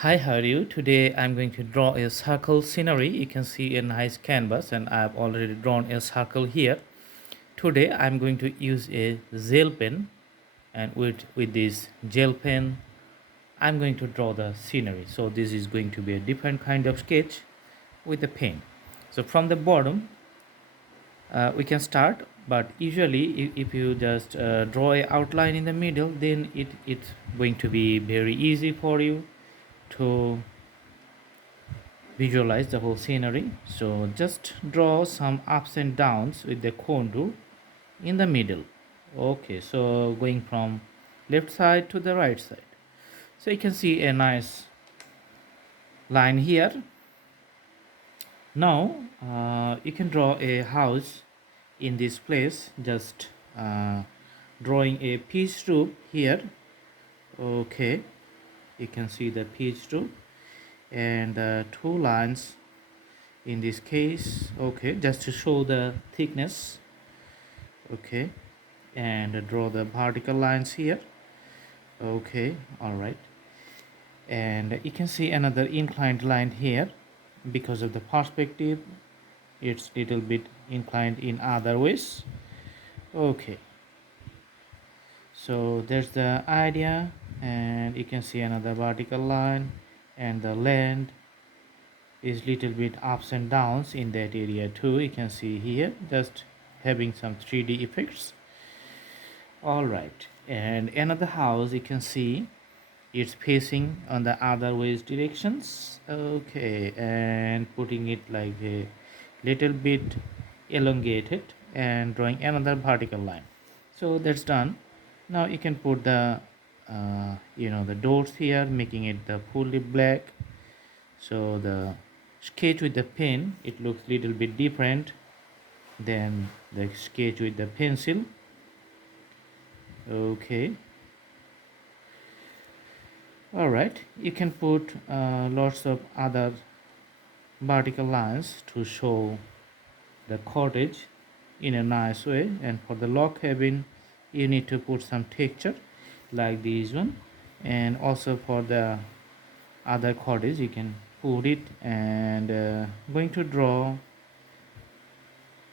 Hi, how are you? Today I'm going to draw a circle scenery. You can see a nice canvas and I've already drawn a circle here. Today I'm going to use a gel pen and with this gel pen I'm going to draw the scenery. So this is going to be a different kind of sketch with a pen. So from the bottom we can start, but usually if you just draw a outline in the middle, then it's going to be very easy for you to visualize the whole scenery. So just draw some ups and downs with the contour in the middle. Okay, so going from left side to the right side, so you can see a nice line here. Now you can draw a house in this place, just uh, drawing a pitch roof here. Okay, you can see the pitch roof and two lines in this case. Okay, just to show the thickness. Okay, and draw the vertical lines here. Okay, all right, and you can see another inclined line here. Because of the perspective, it's little bit inclined in other ways. Okay, so there's the idea, and you can see another vertical line, and the land is little bit ups and downs in that area too. You can see here, just having some 3D effects. All right, and another house you can see it's facing on the other ways directions. Okay, and putting it like a little bit elongated and drawing another vertical line. So that's done. Now you can put the the doors here, making it the fully black. So the sketch with the pen, it looks little bit different than the sketch with the pencil. Okay, all right, you can put lots of other vertical lines to show the cottage in a nice way. And for the log cabin you need to put some texture like this one, and also for the other cottage you can put it. And going to draw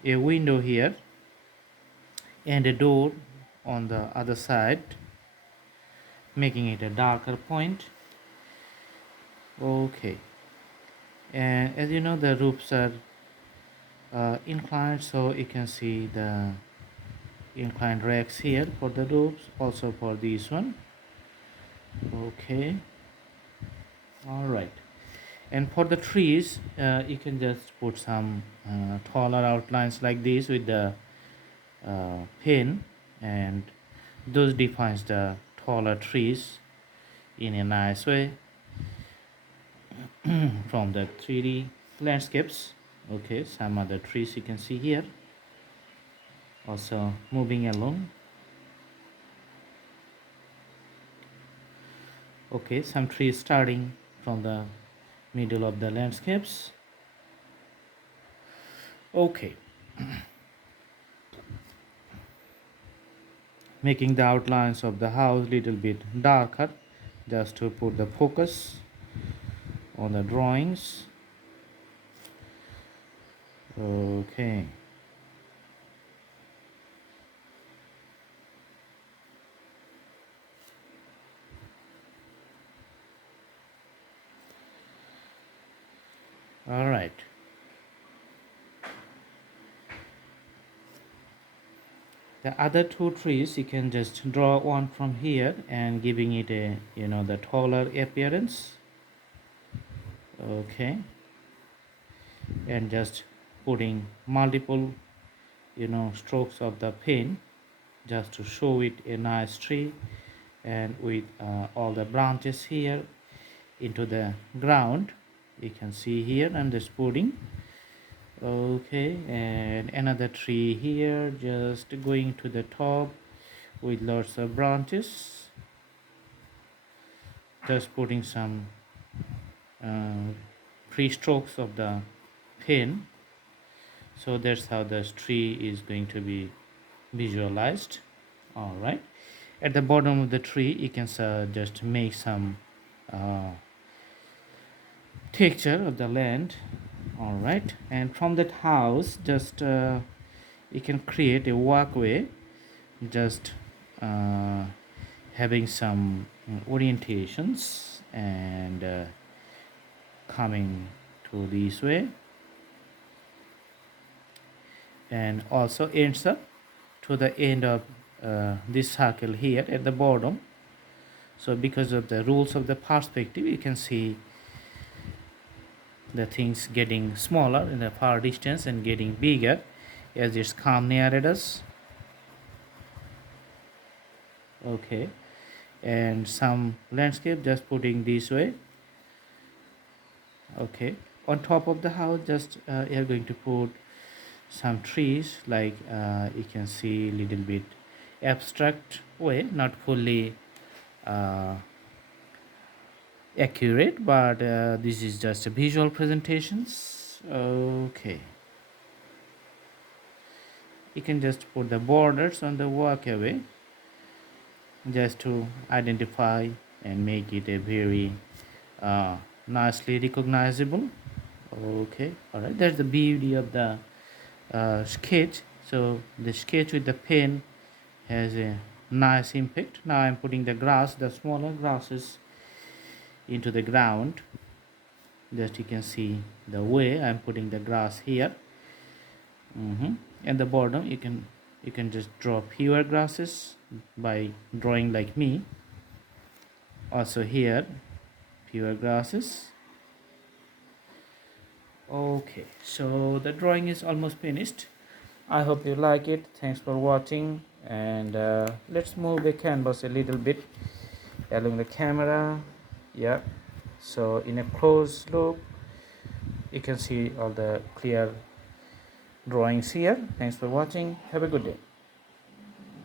a window here and a door on the other side, making it a darker point. Okay, and as you know, the roofs are inclined, so you can see the inclined racks here for the roofs, also for this one. Okay, all right, and for the trees you can just put some taller outlines like this with the pen, and those defines the taller trees in a nice way from the 3D landscapes. Okay, some other trees you can see here also moving along. Okay, some trees starting from the middle of the landscapes. Okay, making the outlines of the house little bit darker, just to put the focus on the drawings. Okay, all right. The other two trees you can just draw one from here and giving it a the taller appearance. Okay, and just putting multiple strokes of the pen, just to show it a nice tree, and with all the branches here into the ground. You can see here I'm just putting. Okay, and another tree here, just going to the top with lots of branches, just putting some uh, three strokes of the pen. So that's how this tree is going to be visualized. All right, at the bottom of the tree you can just make some uh, texture of the land. All right, and from that house just you can create a walkway, just uh, having some orientations and coming to this way, and also ends up to the end of this circle here at the bottom. So because of the rules of the perspective, you can see the things getting smaller in the far distance and getting bigger as it's come near at us. Okay, and some landscape just putting this way. Okay, on top of the house just you're going to put some trees, like you can see little bit abstract way, not fully uh, accurate, but this is just a visual presentations. Okay, you can just put the borders on the walkway just to identify and make it a very uh, nicely recognizable. Okay, all right, that's the beauty of the sketch. So the sketch with the pen has a nice impact. Now I'm putting the grass, the smaller grasses, into the ground. Just you can see the way I'm putting the grass here. And the bottom you can just draw fewer grasses by drawing like me. Also here fewer grasses. Okay, so the drawing is almost finished. I hope you like it. Thanks for watching, and let's move the canvas a little bit along the camera. Yeah, so in a close look you can see all the clear drawings here. Thanks for watching. Have a good day.